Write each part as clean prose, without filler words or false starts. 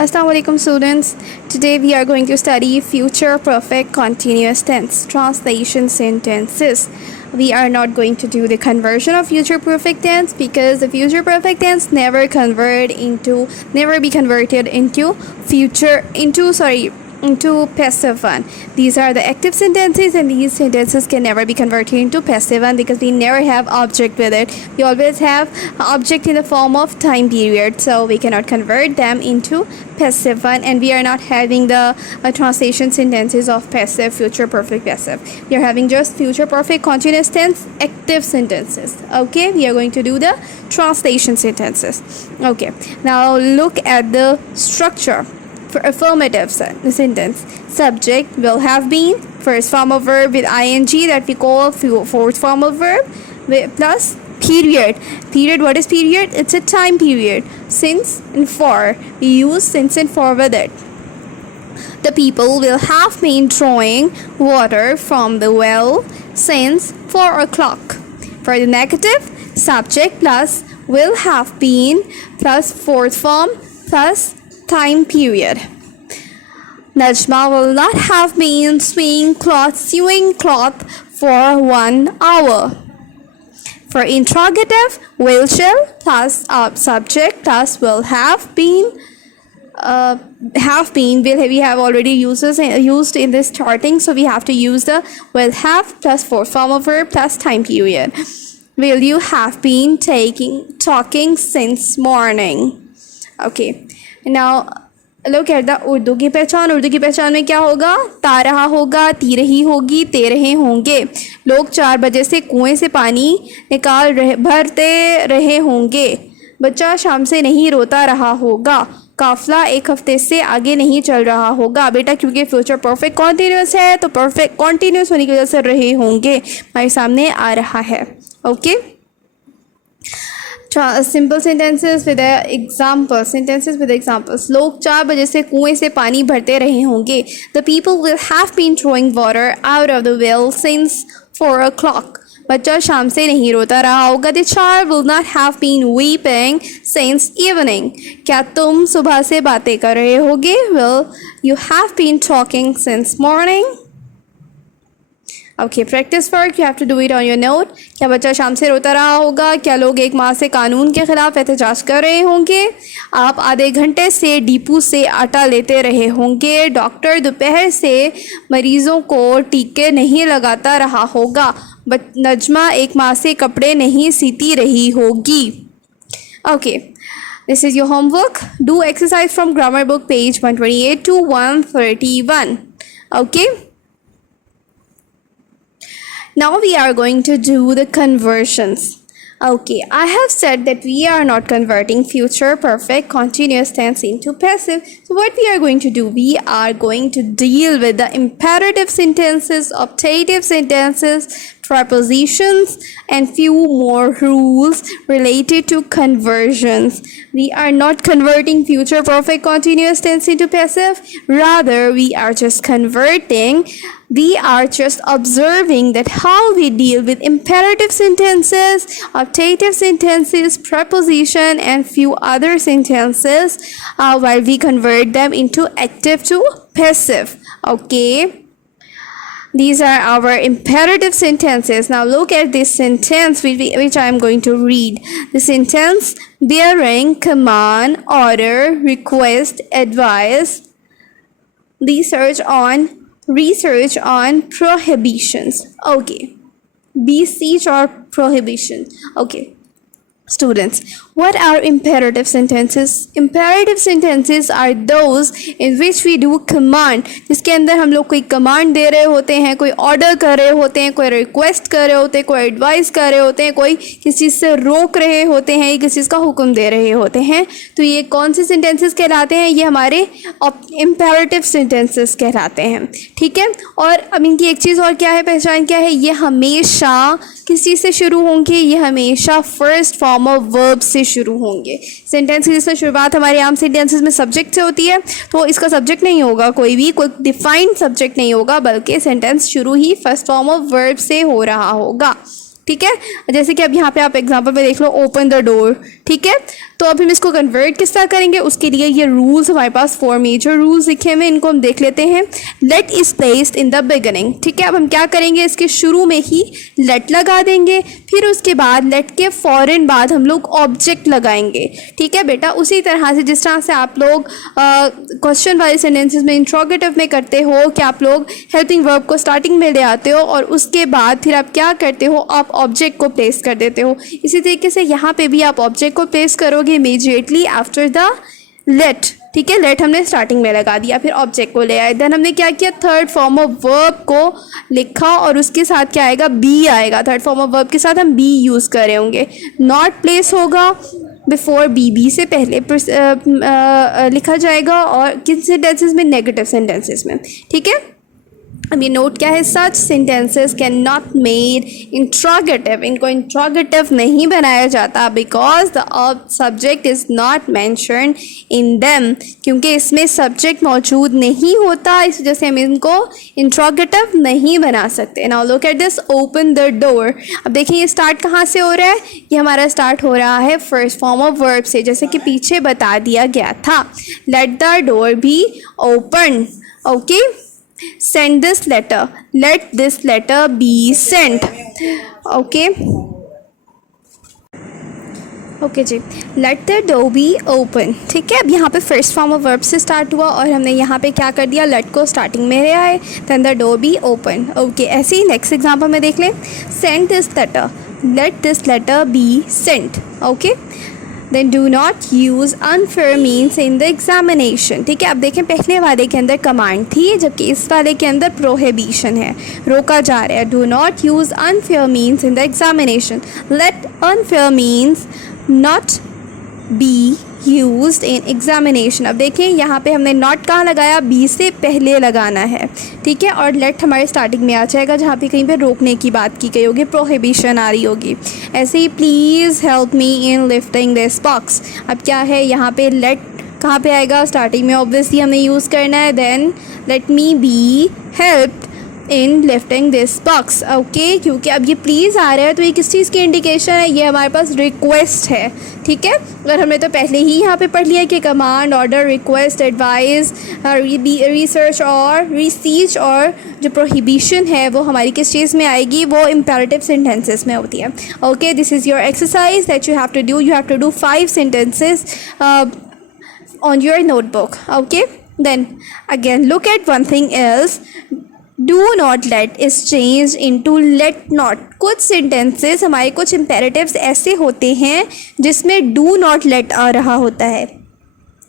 Assalamu alaikum students. Today we are going to study future perfect continuous tense translation sentences. We are not going to do the conversion of future perfect tense because the future perfect tense never be converted into passive one. These are the active sentences, and these sentences can never be converted into passive one because we never have object with it. We always have object in the form of time period, so we cannot convert them into passive one, and we are not having the translation sentences of passive, future perfect, passive. We are having just future perfect continuous tense active sentences. Okay, we are going to do the translation sentences. Okay, now look at the structure. For affirmative sentence, subject will have been, first form of verb with ing that we call fourth form of verb, plus period. Period, what is period? It's a time period. Since and for, we use since and for with it. The people will have been drawing water from the well since 4 o'clock. For the negative, subject plus will have been plus fourth form plus time period. Najma will not have been sewing cloth for 1 hour. For interrogative, will shall plus subject plus will have been. We have already used in this starting, so we have to use the will have plus fourth form of verb plus time period. Will you have been talking since morning? Okay. Now look at the Urdu की पहचान. उर्दू की पहचान में क्या होगा? ता रहा होगा, ती रही होगी, ते रहे होंगे. लोग 4 बजे से कुएं से पानी भरते रहे होंगे. बच्चा शाम से नहीं रोता रहा होगा. काफला 1 हफ्ते से आगे नहीं चल रहा होगा. बेटा क्योंकि फ्यूचर परफेक्ट कॉन्टीन्यूस है तो परफेक्ट कॉन्टीन्यूस होने की वजह से रहे होंगे हमारे सामने आ रहा है. Okay, simple sentences with examples. लोग 4 बजे से कुएं से पानी भरते रहे होंगे. The people will have been throwing water out of the well since 4 o'clock. बच्चा शाम से नहीं रोता रहा होगा. The child will not have been weeping since evening. क्या तुम सुबह से बातें कर रहे होगे? Will you have been talking since morning. Okay, practice work, you have to do it on your note. क्या बच्चा शाम से रोता रहा होगा? क्या लोग 1 माह से कानून के खिलाफ एहतजाज कर रहे होंगे? आप आधे घंटे से डिपो से आटा लेते रहे होंगे. डॉक्टर दोपहर से मरीजों को टीके नहीं लगाता रहा होगा. नजमा 1 माह से कपड़े नहीं सीती रही होगी. Okay, this is your homework. Do exercise from grammar book page 128 to 131. Okay. Now we are going to do the conversions. Okay, I have said that we are not converting future perfect continuous tense into passive. So what we are going to do? We are going to deal with the imperative sentences, optative sentences, prepositions, and few more rules related to conversions. We are not converting future perfect continuous tense into passive. Rather, we are just observing that how we deal with imperative sentences, optative sentences, preposition, and few other sentences while we convert them into active to passive. Okay, these are our imperative sentences. Now look at this sentence which I am going to read. The sentence bearing command, order, request, advice, research on prohibitions. Okay, beseech or prohibition. Okay, students, what are imperative sentences? Imperative sentences are those in which we do command. जिसके अंदर हम लोग कोई command दे रहे होते हैं, कोई order कर रहे होते हैं, कोई request कर रहे होते हैं, कोई advice कर रहे होते हैं, कोई किसी चीज़ से रोक रहे होते हैं, किसी चीज़ का हुक्म दे रहे होते हैं. तो ये कौन से sentences कहलाते हैं? ये हमारे imperative sentences कहलाते हैं. ठीक है, और अब इनकी एक चीज़ और क्या है, पहचान क्या है? ये हमेशा किस चीज़ से शुरू होंगे? ये हमेशा फर्स्ट फॉर्म ऑफ वर्ब से शुरू होंगे. सेंटेंस की जैसे शुरुआत हमारे आम सेंटेंसेस में सब्जेक्ट से होती है, तो इसका सब्जेक्ट नहीं होगा, कोई डिफाइंड सब्जेक्ट नहीं होगा, बल्कि सेंटेंस शुरू ही फर्स्ट फॉर्म ऑफ वर्ब से हो रहा होगा. ठीक है, जैसे कि अब यहाँ पे आप एग्जांपल में देख लो, ओपन द डोर. ठीक है। तो अब हम इसको कन्वर्ट किस तरह करेंगे, उसके लिए ये रूल्स हमारे पास 4 मेजर रूल्स लिखे हुए हैं, इनको हम देख लेते हैं। Let is placed in the beginning, ठीक है। अब हम क्या करेंगे, इसके शुरू में ही लेट लगा देंगे, फिर उसके बाद लेट के फ़ौरन बाद हम लोग ऑब्जेक्ट लगाएंगे, ठीक है बेटा। उसी तरह से जिस तरह से आप लोग क्वेश्चन वाले सेंटेंसेस में इंट्रोगेटिव में करते हो कि आप लोग हेल्पिंग वर्ब को स्टार्टिंग में ले आते हो और उसके बाद फिर आप क्या करते हो, आप ऑब्जेक्ट को प्लेस कर देते हो। इसी तरीके से यहाँ पे भी आप ऑब्जेक्ट को प्लेस करोगे इमीडिएटली आफ्टर द लेट, ठीक है। लेट हमने स्टार्टिंग में लगा दिया, फिर ऑब्जेक्ट को ले आए, देन हमने क्या किया, थर्ड फॉर्म ऑफ वर्ब को लिखा और उसके साथ क्या आएगा, बी आएगा। थर्ड फॉर्म ऑफ वर्ब के साथ हम बी यूज़ कर रहे होंगे। नॉट प्लेस होगा बिफोर बी, बी से पहले लिखा जाएगा, और किन सेंटेंसेस में, नेगेटिव सेंटेंसेस में, ठीक है। अब ये नोट क्या है, such sentences can not made interrogative, इनको इंट्रोगेटिव नहीं बनाया जाता because the subject is not mentioned in them, क्योंकि इसमें सब्जेक्ट मौजूद नहीं होता, इस वजह से हम इनको इंट्रोगेटिव नहीं बना सकते। Now look at this, open the door. अब देखिए ये स्टार्ट कहाँ से हो रहा है, ये हमारा स्टार्ट हो रहा है फर्स्ट फॉर्म ऑफ वर्ब से, जैसे कि पीछे बता दिया गया था। Let the door be open, okay. Send this letter, let this letter be sent, okay okay जी। Let the door be open, ठीक है। अब यहाँ पे फर्स्ट फॉर्म ऑफ वर्ब से स्टार्ट हुआ और हमने यहाँ पे क्या कर दिया, लेट को स्टार्टिंग में ले आए, then the door be open, okay. ऐसे ही नेक्स्ट एग्जाम्पल में देख लें, send this letter, let this letter be sent, okay. Then do not use unfair means in the examination, ठीक है। अब देखें पहले वाले के अंदर कमांड थी, जबकि इस वाले के अंदर प्रोहिबिशन है, रोका जा रहा है। Do not use unfair means in the examination, let unfair means not be used in examination. अब देखें यहाँ पे हमने नॉट कहाँ लगाया, बी से पहले लगाना है, ठीक है। और लेट हमारे स्टार्टिंग में आ जाएगा जहाँ पे कहीं पे रोकने की बात की गई होगी, प्रोहिबिशन आ रही होगी। ऐसे ही please help me in lifting this box. अब क्या है यहाँ पे, लेट कहाँ पे आएगा, स्टार्टिंग में ऑब्वियसली हमें यूज़ करना है। Then let me be helped in lifting this box, okay. क्योंकि अब ये प्लीज़ आ रहा है तो ये किस चीज़ की इंडिकेशन है, ये हमारे पास रिक्वेस्ट है, ठीक है। अगर हमने तो पहले ही यहाँ पे पढ़ लिया कि command, order, request, advice, research और रिसीच, और जो प्रोहिबिशन है वो हमारी किस चीज़ में आएगी, वो इम्पेरेटिव सेंटेंसेस में होती है, okay. This is your exercise that you have to do 5 sentences on your notebook, okay. Then again look at one thing else, do not let is changed into let not। कुछ sentences हमारे, कुछ imperatives ऐसे होते हैं जिसमें do not let आ रहा होता है।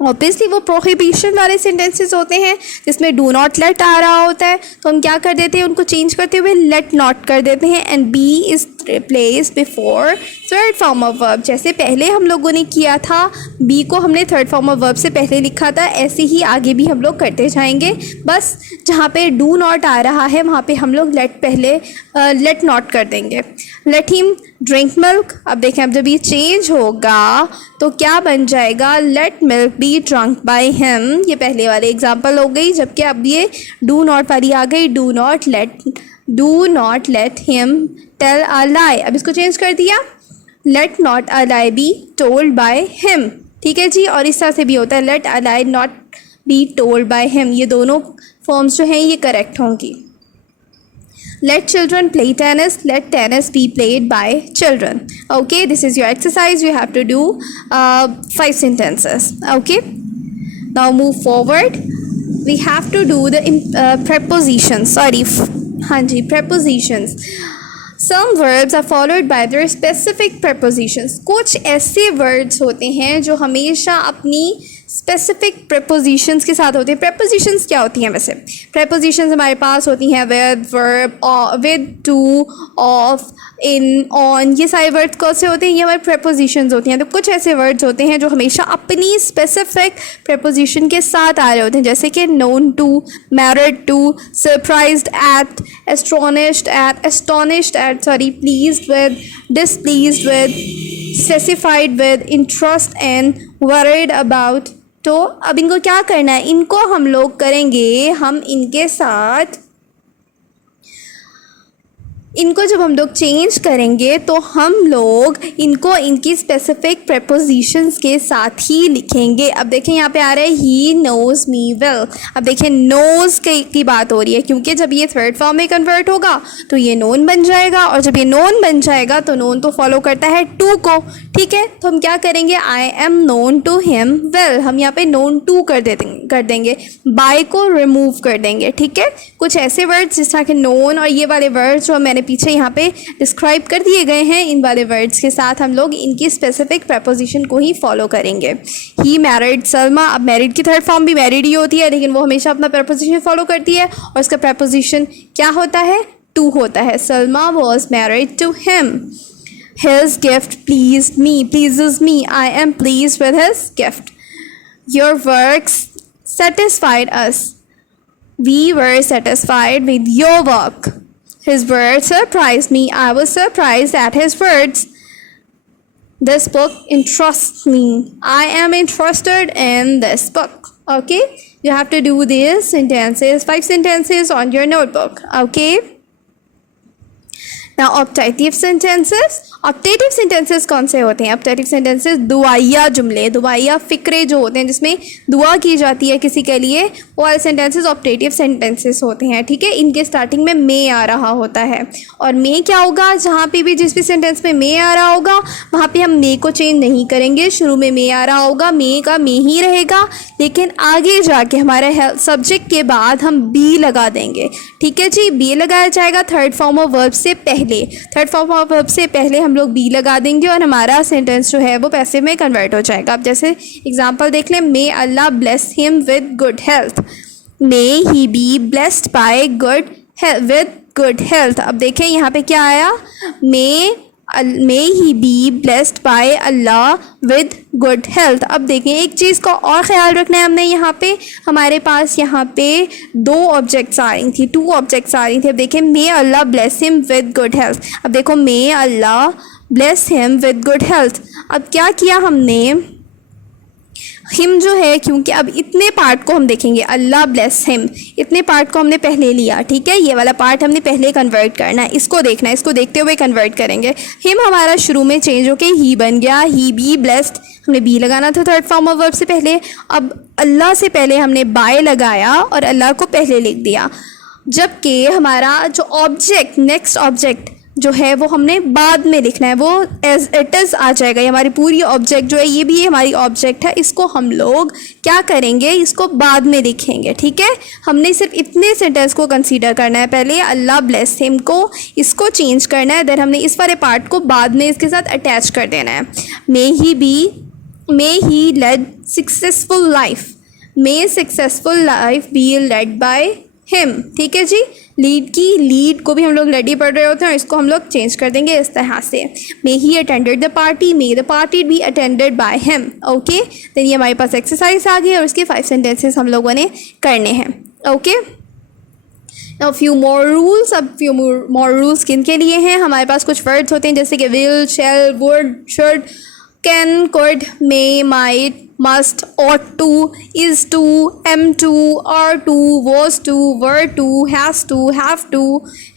ऑब्वियसली वो प्रोहिबिशन वाले सेंटेंसेस होते हैं जिसमें डू नॉट लेट आ रहा होता है, तो हम क्या कर देते हैं, उनको चेंज करते हुए लेट नॉट कर देते हैं, and be is place before third form of verb. जैसे पहले हम लोगों ने किया था, बी को हमने थर्ड फॉर्म ऑफ वर्ब से पहले लिखा था, ऐसे ही आगे भी हम लोग करते जाएंगे। बस जहाँ पे डू नॉट आ रहा है वहाँ पे हम लोग लेट पहले लेट नॉट कर देंगे। Let him drink milk. अब देखें, अब जब ये चेंज होगा तो क्या बन जाएगा, let milk be drunk by him. ये पहले वाले एग्जांपल हो गई, जबकि अब ये डू नॉट वाली आ गई, do not let him tell a lie. अब इसको चेंज कर दिया, let not a lie be told by him, ठीक है जी। और इस तरह से भी होता है, let a lie not be told by him. ये दोनों फॉर्म्स जो हैं ये करेक्ट होंगी। Let children play tennis. Let tennis be played by children. Okay, this is your exercise. You have to do 5 sentences. Okay, now move forward. We have to do the prepositions. हाँ जी, prepositions. Some verbs are followed by their specific prepositions. कुछ ऐसे words होते हैं जो हमेशा अपनी specific prepositions के साथ होते हैं। प्रेपोजिशंस क्या होती हैं वैसे? प्रेपोजिशंस हमारे पास होती हैं with, verb, with, to, of, in, on. ये सारे वर्ड्स कौन से होते हैं? ये हमारे प्रेपोजिशंस होती हैं। तो कुछ ऐसे वर्ड्स होते हैं जो हमेशा अपनी स्पेसिफिक प्रेपोजिशन के साथ आ रहे होते हैं, जैसे कि known to, married to, surprised at, astonished at, pleased with, displeased with, specified with, interest in, worried about. तो अब इनको क्या करना है, इनको हम लोग करेंगे, हम इनके साथ इनको जब हम लोग चेंज करेंगे तो हम लोग इनको इनकी स्पेसिफिक प्रपोजिशंस के साथ ही लिखेंगे। अब देखें यहाँ पे आ रहा है ही नोज मी वेल। अब देखें नोज की बात हो रही है, क्योंकि जब ये थर्ड फॉर्म में कन्वर्ट होगा तो ये नोन बन जाएगा, और जब ये नोन बन जाएगा तो नोन तो फॉलो करता है टू को। ठीक है, तो हम क्या करेंगे, I am known to him well, हम यहाँ पे नोन टू कर देंगे, बाय को रिमूव कर देंगे। ठीक है, कुछ ऐसे वर्ड्स जिस तरह के नोन और ये वाले वर्ड्स जो मैंने पीछे यहाँ पे डिस्क्राइब कर दिए गए हैं, इन वाले वर्ड्स के साथ हम लोग इनकी स्पेसिफिक प्रपोजिशन को ही फॉलो करेंगे। He married Salma. अब मैरिड की थर्ड फॉर्म भी मैरिड ही होती है, लेकिन वो हमेशा अपना प्रपोजिशन फॉलो करती है, और उसका प्रपोजिशन क्या होता है, टू होता है। Salma was married to him. His gift pleased me. I am pleased with his gift. Your works satisfied us. We were satisfied with your work. His words surprised me. I was surprised at his words. This book interests me. I am interested in this book. Okay? You have to do these sentences, 5 sentences on your notebook. Okay? Now optative sentences. Optative sentences कौन से होते हैं? Optative sentences दुआया जुमले, दुआया फ़िक्रे जो होते हैं जिसमें दुआ की जाती है किसी के लिए, वो वाले सेंटेंसेस ऑप्टेटिव सेंटेंसेस होते हैं। ठीक है, इनके स्टार्टिंग में मे आ रहा होता है, और मे क्या होगा, जहाँ पे भी जिस भी सेंटेंस में मे आ रहा होगा वहाँ पे हम मे को चेंज नहीं करेंगे। शुरू में मे आ रहा होगा, मे का मे ही रहेगा, लेकिन आगे जाके हमारे सब्जेक्ट के बाद हम बी लगा देंगे। ठीक है जी, बी लगाया जाएगा थर्ड फॉर्म ऑफ वर्ब से पहले। थर्ड फॉर्म ऑफ वर्ब से पहले हम लोग बी लगा देंगे और हमारा सेंटेंस जो है वो पैसिव में कन्वर्ट हो जाएगा। अब जैसे एग्जांपल देख लें, may Allah bless him with good health. May he be blessed by with good health. अब देखें यहाँ पे क्या आया, may he be blessed by Allah with good health. अब देखें एक चीज़ का और ख़्याल रखना है हमने, यहाँ पे हमारे पास यहाँ पे 2 ऑब्जेक्ट्स आ रही थी, 2 ऑब्जेक्ट्स आ रही थी। अब देखें may Allah bless him with good health. अब देखो may Allah bless him with good health. अब क्या किया हमने, हिम जो है, क्योंकि अब इतने पार्ट को हम देखेंगे, अल्लाह ब्लेस हिम, इतने पार्ट को हमने पहले लिया। ठीक है, ये वाला पार्ट हमने पहले कन्वर्ट करना है, इसको देखना है, इसको देखते हुए कन्वर्ट करेंगे। हिम हमारा शुरू में चेंज होके ही बन गया, ही बी ब्लेस्ड, हमने बी लगाना था थर्ड फॉर्म ऑफ वर्ब से पहले। अब अल्लाह से पहले हमने बाय लगाया और अल्लाह को पहले लिख दिया, जबकि हमारा जो ऑब्जेक्ट, नेक्स्ट ऑब्जेक्ट जो है वो हमने बाद में लिखना है, वो एज इट इज़ आ जाएगा। ये हमारी पूरी ऑब्जेक्ट जो है, ये भी हमारी ऑब्जेक्ट है, इसको हम लोग क्या करेंगे, इसको बाद में लिखेंगे। ठीक है, हमने सिर्फ इतने सेंटेंस को कंसीडर करना है, पहले अल्लाह ब्लेस हिम को, इसको चेंज करना है, देन हमने इस वाले पार्ट को बाद में इसके साथ अटैच कर देना है। May he lead successful life, may successful life be led by him. ठीक है जी, लीड को भी हम लोग लेडी पढ़ रहे होते हैं, और इसको हम लोग चेंज कर देंगे इस तरह से, may he attended the party, may the party be attended by him. Okay, then ये हमारे पास एक्सरसाइज आ गई और उसके 5 सेंटेंसेस हम लोगों ने करने हैं। Okay, now few more rules. अब फ्यू मोर रूल्स किन के लिए हैं, हमारे पास कुछ वर्ड्स होते हैं जैसे कि will, shall, would, should, can, could, may, might, must, ought to, is to, am to, are to, was to, were to, has to, have to,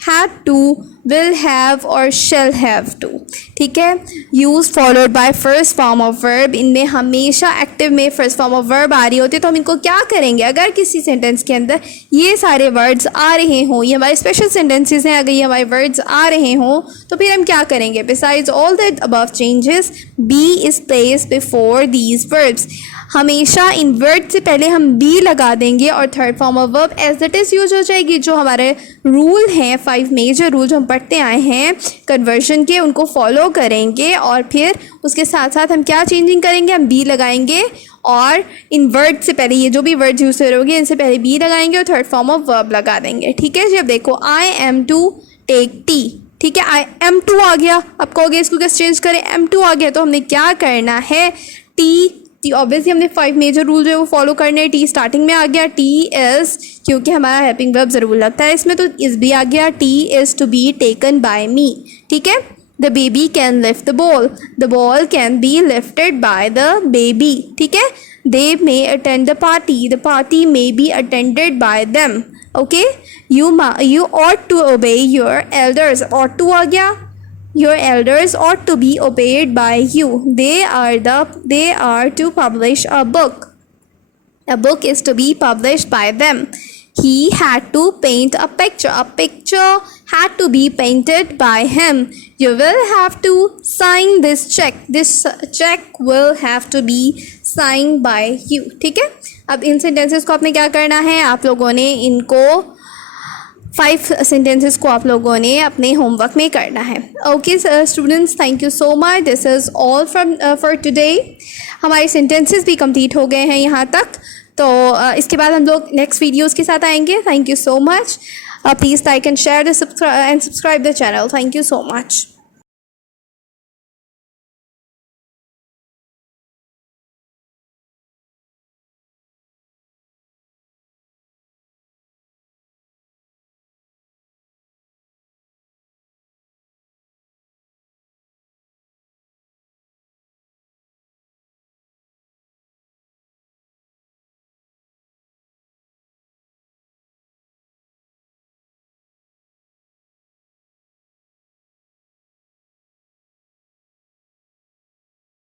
had to, will have और shall have to। ठीक है, use followed by first form of verb, इनमें हमेशा active में first form of verb आ रही होती है, तो हम इनको क्या करेंगे, अगर किसी सेंटेंस के अंदर ये सारे वर्ड्स आ रहे हों, ये हमारे स्पेशल सेंटेंसेस हैं, अगर ये हमारे वर्ड्स आ रहे हों तो फिर हम क्या करेंगे, besides all that above changes be is placed before these verbs. हमेशा इन वर्ड से पहले हम बी लगा देंगे और third form of verb as it is use हो जाएगी। जो हमारे रूल हैं, 5 मेजर रूल जो हम पढ़ते आए हैं कन्वर्जन के, उनको फॉलो करेंगे, और फिर उसके साथ साथ हम क्या चेंजिंग करेंगे, हम बी लगाएंगे और इन वर्ड से पहले ये जो भी वर्ड यूज करोगे इनसे पहले बी लगाएंगे और थर्ड फॉर्म ऑफ वर्ब लगा देंगे। ठीक है जी, अब देखो I am to take tea. ठीक है, आई एम टू आ गया, अब कहोगे इसको कैसे चेंज करें, एम टू आ गया, तो हमने क्या करना है, टी ऑब्वियसली हमने 5 मेजर रूल जो है वो फॉलो करने हैं। टी स्टार्टिंग में आ गया, टी इज़, क्योंकि हमारा हेल्पिंग वर्ब ज़रूर लगता है इसमें, तो इज़ भी आ गया, it is to be taken by me. ठीक है, the baby can lift the ball can be lifted by the baby. ठीक है, they may attend the party may be attended by them. Okay, you ought to obey your elders. ought to आ गया, your elders ought to be obeyed by you. They are to publish a book. A book is to be published by them. He had to paint a picture. A picture had to be painted by him. You will have to sign this check. This check will have to be signed by you. ठीक है, अब इन sentences को आपने क्या करना है, आप लोगों ने इनको 5 सेंटेंसेस को आप लोगों ने अपने होमवर्क में करना है. Okay students, thank you so much. This is all from for today. हमारे सेंटेंसेस भी कंप्लीट हो गए हैं यहाँ तक. तो इसके बाद हम लोग नेक्स्ट वीडियोस के साथ आएंगे. Thank you so much. Please like and share and subscribe the channel. Thank you so much.